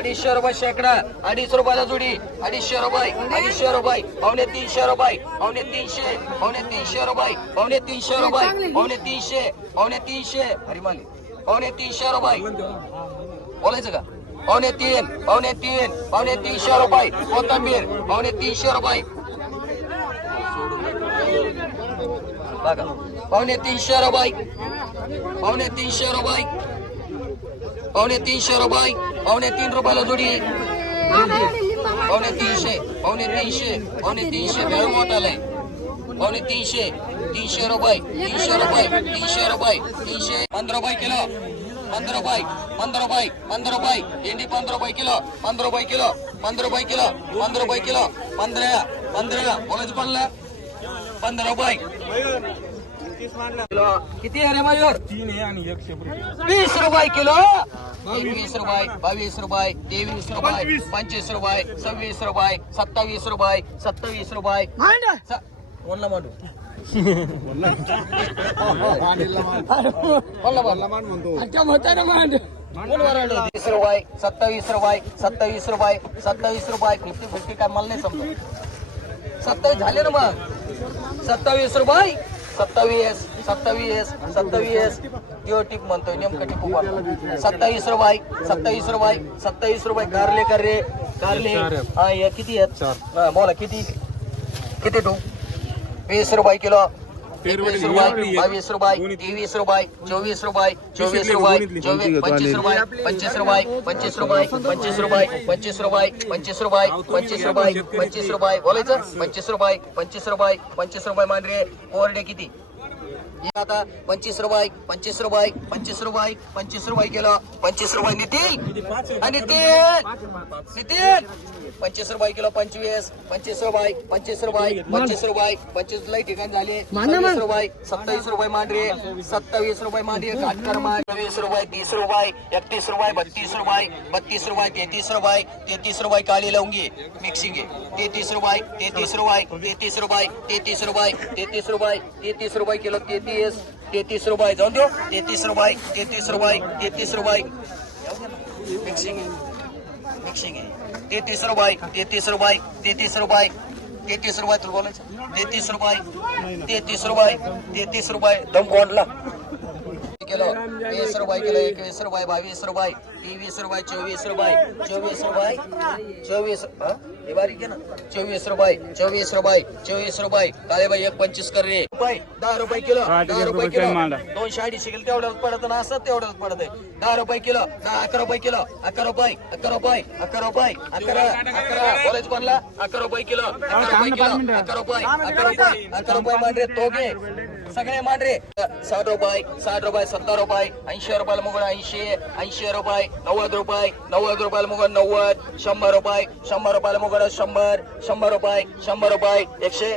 अडीचशे रुपये शेकडा अडीच रुपयाला जोडी. अडीचशे रुपये अडीचशे रुपये पावणे तीनशे रुपये पावणे तीनशे पावणे तीनशे रुपये पावणे तीनशे रुपये पावणे तीनशे पावणे तीनशे. हरिमाली पावणे तीनशे रुपये. बोलायचं का? पावणे तीन पावणे तीन पावणे तीनशे रुपये कोथंबीर पावणे तीनशे रुपये. बघा. पावणे तीनशे रुपये. पावणे तीनशे रुपये. पावणे तीनशे रुपये पावणे तीन रुपयाला जोडी। पावणे तीनशे पावणे तीनशे पावणे तीनशे भेळ मोठाला आहे पावणे तीनशे तीनशे रुपये तीनशे रुपये तीनशे रुपये तीनशे पंधरा रुपये किलो पंधरा रुपये पंधरा रुपये पंधरा रुपये भेंडी पंधरा रुपये किलो पंधरा रुपये किलो पंधरा रुपये किलो पंधरा रुपये किलो पंधरा पंधरा बोलायचं पडलं पंधरा रुपये। किती आहे रे मयूर? तीन आहे आणि एकशे वीस रुपये किलो. एकवीस रुपये बावीस रुपये तेवीस रुपये पंचवीस. रुपये सव्वीस रुपये सत्तावीस रुपये सत्तावीस रुपये. ना मांडू. वराडं. वीस रुपये सत्तावीस रुपये सत्तावीस रुपये सत्तावीस रुपये. फिफ्टी फिफ्टी काय मला नाही समजा सत्तावीस झाले ना मग. सत्तावीस रुपये. सत्तावीस सत्तावीस सत्तावीस. किंवा टिप म्हणतोय नेमकं टिपू मारतो. सत्तावीस रुपये सत्तावीस रुपये सत्तावीस रुपये कारले कर रे कारले. हा किती आहेत? हा, बोला किती? किती टू वीस रुपये किलो. एकवीस रुपये बावीस रुपये तेवीस रुपये चोवीस रुपये चोवीस रुपये चोवीस पंचवीस रुपये पंचवीस रुपये पंचवीस रुपये पंचवीस रुपये पंचवीस रुपये पंचवीस रुपये पंचवीस रुपये पंचवीस रुपये बोलायचं? पंचवीस रुपये पंचवीस रुपये पंचवीस रुपये मांडरे कोरडे किती? हे आता पंचवीस रुपये पंचवीस रुपये पंचवीस रुपये पंचवीस रुपये केलं पंचवीस रुपये नितीन. आणि नितीन नितीन. पंचवीस रुपये किलो पंचवीस पंचवीस रुपये पंचवीस रुपये पंचवीस रुपये पंचवीस लई ठिकाण झाले. सव्वीस रुपये सत्तावीस रुपये मांडरे सत्तावीस रुपये मांडरे घाटकर मांड वीस रुपये तीस रुपये एकतीस रुपये बत्तीस रुपये बत्तीस रुपये तेहतीस रुपये तेहतीस रुपये काली लवंगी मिक्सिंग तेहतीस रुपये तेहतीस रुपये तेहतीस रुपये तेहतीस रुपये तेहतीस रुपये तेहतीस रुपये किलो तेहतीस तेहतीस रुपये. जाऊन देऊ. तेहतीस रुपये तेहतीस रुपये तेहतीस रुपये. मिक्सिंग आहे. मिक्सिंग आहे. तेहतीस रुपये तेहतीस रुपये तेहतीस रुपये तेहतीस रुपये तुला बोलायचं? तेहतीस रुपये तेहतीस रुपये तेहतीस रुपये. दम कोणला? किलो. वीस रुपये किलो एकवीस रुपये बावीस रुपये तेवीस रुपये चोवीस रुपये चोवीस रुपये चोवीस हा? चोवीस रुपये चोवीस रुपये चोवीस रुपये. काळे बाई एक पंचवीस कर रे रुपये दहा रुपये किलो दहा रुपये किलो. दोनशे अडीचशे किलो तेवढंच पडत ना असं तेवढंच पडत दहा रुपये किलो दहा अकरा रुपये किलो अकरा रुपये अकरा रुपये अकरा रुपये अकरा अकरा. बोलायचं कोणला? अकरा रुपये किलो अकरा रुपये किलो अकरा रुपये अकरा रुपये अकरा रुपये मांडरे तोगे सगळे मांडरे. साठ रुपये साठ रुपये सत्तर रुपये ऐंशी रुपयाला मुगळ ऐंशी ऐंशी रुपये नव्वद रुपये नव्वद रुपयाला मुगळ नव्वद शंभर रुपये शंभर रुपयाला मुगळ शंभर शंभर रुपये शंभर रुपये एकशे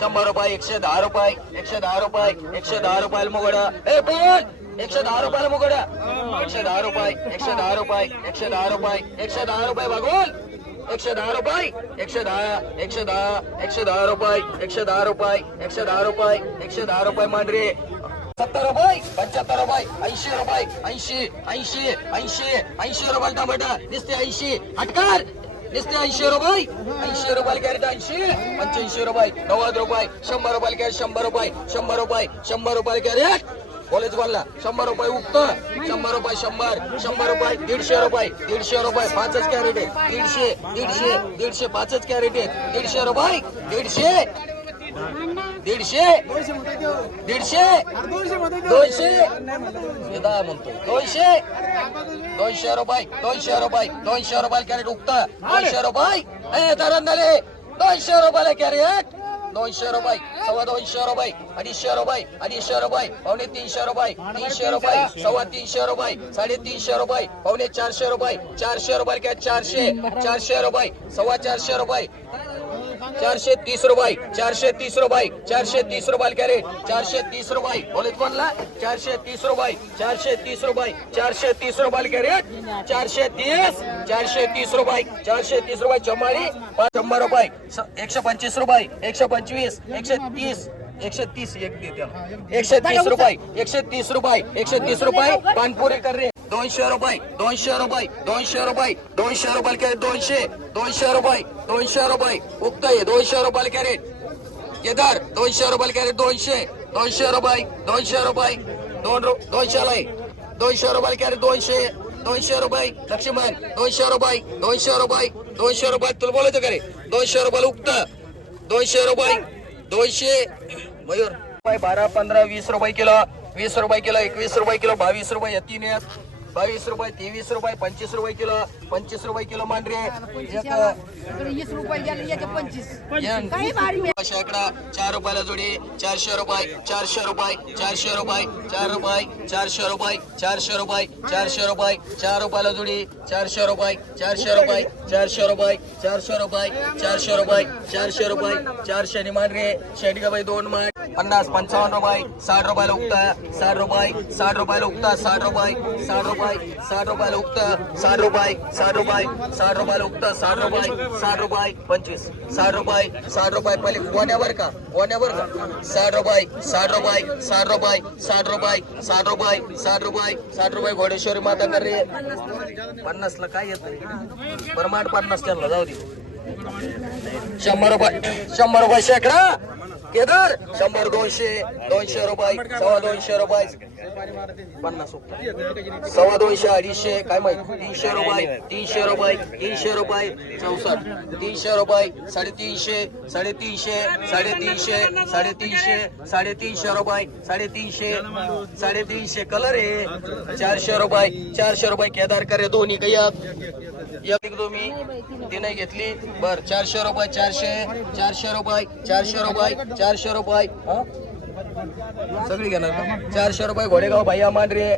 शंभर रुपये एकशे दहा रुपये एकशे दहा रुपये एकशे दहा रुपयाला मुगड ए बोल! एकशे दहा रुपयाला मुगड एकशे दहा रुपये एकशे दहा रुपये एकशे दहा रुपये एकशे दहा रुपये बघून एकशे दहा रुपये एकशे दहा एकशे दहा एकशे दहा रुपये एकशे दहा रुपये एकशे दहा रुपये एकशे दहा रुपये मांडरे. सत्तर रुपये पंच्याहत्तर रुपये ऐंशी रुपये ऐंशी ऐंशी ऐंशी ऐंशी रुपये टमाटा नुसते ऐंशी. अटकार नुसते ऐंशी रुपये ऐंशी रुपये कॅरेट ऐंशी पंच्याऐंशी रुपये नव्वद रुपये शंभर रुपये कॅरेट शंभर रुपये शंभर रुपये शंभर रुपये कॅरेट. कॉलेज शंभर रुपये उक्त. शंभर रुपये शंभर शंभर रुपये दीडशे रुपये दीडशे रुपये पाचच कॅरेट आहे दीडशे दीडशे दीडशे पाचच कॅरेट आहे दीडशे रुपये दीडशे दीडशे दीडशे दोनशे. दहा म्हणतो. दोनशे दोनशे रुपये दोनशे रुपये दोनशे रुपये कॅरेट उगत दोनशे रुपये. ए झाले दोनशे रुपयाला कॅरेट. दोनशे रुपये सव्वा दोनशे रुपये अडीचशे रुपये अडीचशे रुपये पावणे तीनशे रुपये तीनशे रुपये सव्वा तीनशे रुपये साडेतीनशे रुपये पावणे चारशे रुपये चारशे रुपये काय चारशे चारशे रुपये सव्वा चारशे रुपये चारशे तीस रुपये चारशे तीस रुपये चारशे तीस रुपये कॅरेट चारशे तीस रुपये. बोलत म्हणला चारशे तीस रुपये चारशे तीस रुपये चारशे तीस रुपये कॅरेट चारशे तीस चारशे तीस रुपये चारशे तीस रुपये चमारी शंभर रुपये एकशे पंचवीस रुपये एकशे पंचवीस एकशे तीस एकशे तीस एक देते एकशे तीस रुपये एकशे तीस रुपये एकशे तीस रुपये पानपुरी कर रे दोनशे रुपये दोनशे रुपये दोनशे रुपये दोनशे रुपये कॅरेट दोनशे दोनशे रुपये दोनशे रुपये उक्त आहे दोनशे रुपये कॅरेट केदार दोनशे रुपये कॅरेट दोनशे दोनशे रुपये दोनशे रुपये दोन रु- दोनशेला आहे दोनशे रुपये कॅरेट दोनशे दोनशे रुपये लक्ष्मण दोनशे रुपये दोनशे रुपये दोनशे रुपये तुला बोलायचं का रे दोनशे रुपये उक्त दोनशे रुपये दोनशे मयूर रुपये बारा पंधरा वीस रुपये किलो वीस रुपये किलो एकवीस रुपये किलो बावीस रुपये या तीन आहेत बावीस रुपये तेवीस रुपये पंचवीस रुपये किलो पंचवीस रुपये किलो मांडरे वीस रुपये. शेकडा चार रुपयाला जोडी चारशे रुपये चारशे रुपये चारशे रुपये चार रुपये चारशे रुपये चारशे रुपये चारशे रुपये चार रुपयाला जोडी चारशे रुपये चारशे रुपये चारशे रुपये चारशे रुपये चारशे रुपये चारशे रुपये चारशे निमान रे शेडगा बाई दोन माठ पन्नास पंचावन्न रुपये साठ रुपयाला उगता साठ रुपये साठ रुपयाला उगता साठ रुपये साठ रुपये साठ रुपयाला उगता साठ रुपये साठ रुपये साठ रुपयाला उगता साठ रुपये साठ रुपये पंचवीस साठ रुपये साठ रुपये पहिले कोण्यावर का कोण्यावर का साठ रुपये साठ रुपये साठ रुपये साठ रुपये साठ रुपये साठ रुपये साठ रुपये घोडेश्वरी माता कर रे पन्नासला काय येत बरमाट पन्नास त्यांना जाऊ दे शंभर रुपये शंभर रुपये शेकडा केदार शंभर दोनशे दोनशे रुपये सव्वा दोनशे रुपये पन्नास सव्वा दोनशे अडीचशे काय माहिती? तीनशे रुपये तीनशे रुपये तीनशे रुपये चौसष्ट. तीनशे रुपये साडेतीनशे साडेतीनशे साडेतीनशे साडेतीनशे साडेतीनशे रुपये साडेतीनशे साडेतीनशे कलर आहे. चारशे रुपये चारशे रुपये केदार करे दोन्ही काही एक तुम्ही ती नाही घेतली. बर चारशे रुपये चारशे चारशे रुपये चारशे रुपये चारशे रुपये सगळी घेणार चारशे रुपये घोडेगाव भैया मांडरे